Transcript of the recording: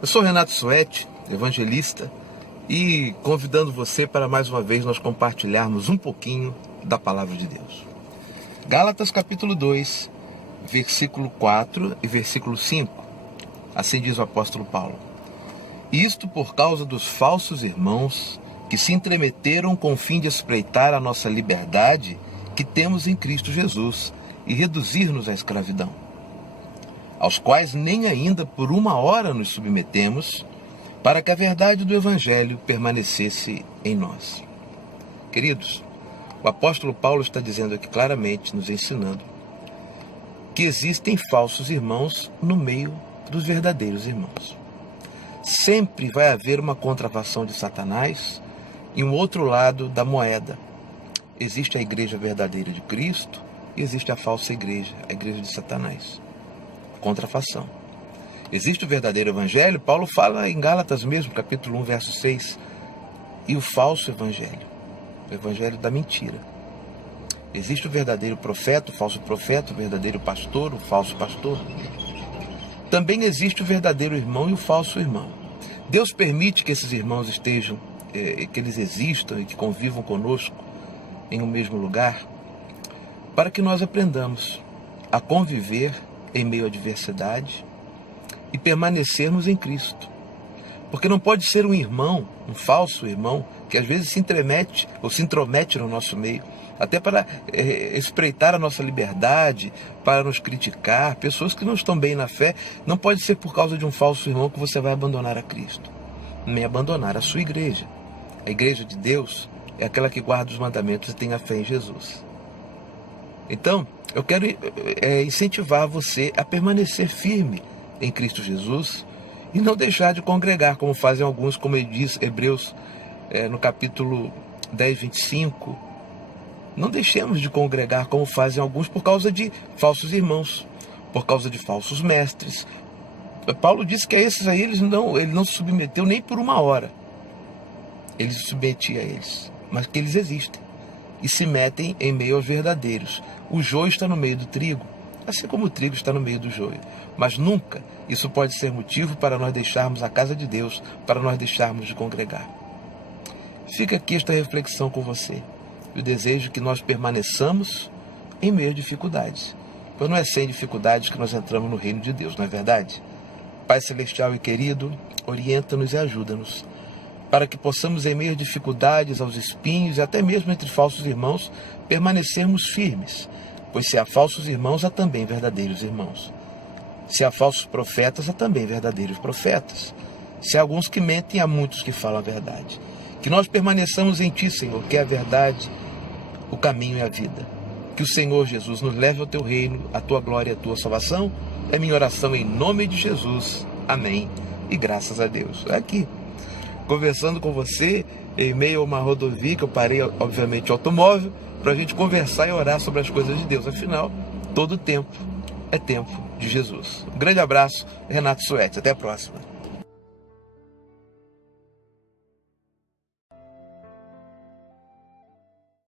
Eu sou Renato Suete, evangelista, e convidando você para mais uma vez nós compartilharmos um pouquinho da Palavra de Deus. Gálatas capítulo 2, versículo 4 e versículo 5. Assim diz o apóstolo Paulo. Isto por causa dos falsos irmãos que se entremeteram com o fim de espreitar a nossa liberdade que temos em Cristo Jesus e reduzir-nos à escravidão, aos quais nem ainda por uma hora nos submetemos, para que a verdade do Evangelho permanecesse em nós. Queridos, o apóstolo Paulo está dizendo aqui claramente, nos ensinando, que existem falsos irmãos no meio dos verdadeiros irmãos. Sempre vai haver uma contrafação de Satanás e um outro lado da moeda. Existe a igreja verdadeira de Cristo e existe a falsa igreja, a igreja de Satanás. Contrafação. Existe o verdadeiro evangelho, Paulo fala em Gálatas mesmo, capítulo 1, verso 6, e o falso evangelho, o evangelho da mentira. Existe o verdadeiro profeta, o falso profeta, o verdadeiro pastor, o falso pastor. Também existe o verdadeiro irmão e o falso irmão. Deus permite que esses irmãos estejam, que eles existam e que convivam conosco em um mesmo lugar, para que nós aprendamos a conviver em meio à adversidade e permanecermos em Cristo. Porque não pode ser um irmão, um falso irmão, que às vezes se intromete ou se intromete no nosso meio, até para espreitar a nossa liberdade, para nos criticar. Pessoas que não estão bem na fé, não pode ser por causa de um falso irmão que você vai abandonar a Cristo, nem abandonar a sua igreja. A igreja de Deus é aquela que guarda os mandamentos e tem a fé em Jesus. Então, eu quero incentivar você a permanecer firme em Cristo Jesus e não deixar de congregar, como fazem alguns, como ele diz, Hebreus, no capítulo 10, 25. Não deixemos de congregar, como fazem alguns, por causa de falsos irmãos, por causa de falsos mestres. Paulo disse que a esses aí ele não se submeteu nem por uma hora. Ele se submetia a eles, mas que eles existem e se metem em meio aos verdadeiros. O joio está no meio do trigo, assim como o trigo está no meio do joio. Mas nunca isso pode ser motivo para nós deixarmos a casa de Deus, para nós deixarmos de congregar. Fica aqui esta reflexão com você. Eu desejo que nós permaneçamos em meio a dificuldades, pois não é sem dificuldades que nós entramos no reino de Deus, não é verdade? Pai celestial e querido, orienta-nos e ajuda-nos, para que possamos, em meio a dificuldades, aos espinhos e até mesmo entre falsos irmãos, permanecermos firmes, pois se há falsos irmãos, há também verdadeiros irmãos. Se há falsos profetas, há também verdadeiros profetas. Se há alguns que mentem, há muitos que falam a verdade. Que nós permaneçamos em Ti, Senhor, que é a verdade, o caminho e a vida. Que o Senhor Jesus nos leve ao Teu reino, a Tua glória e a Tua salvação. É minha oração em nome de Jesus. Amém. E graças a Deus. Aqui, conversando com você, em meio a uma rodovia, que eu parei, obviamente, o automóvel, para a gente conversar e orar sobre as coisas de Deus. Afinal, todo tempo é tempo de Jesus. Um grande abraço, Renato Suete. Até a próxima.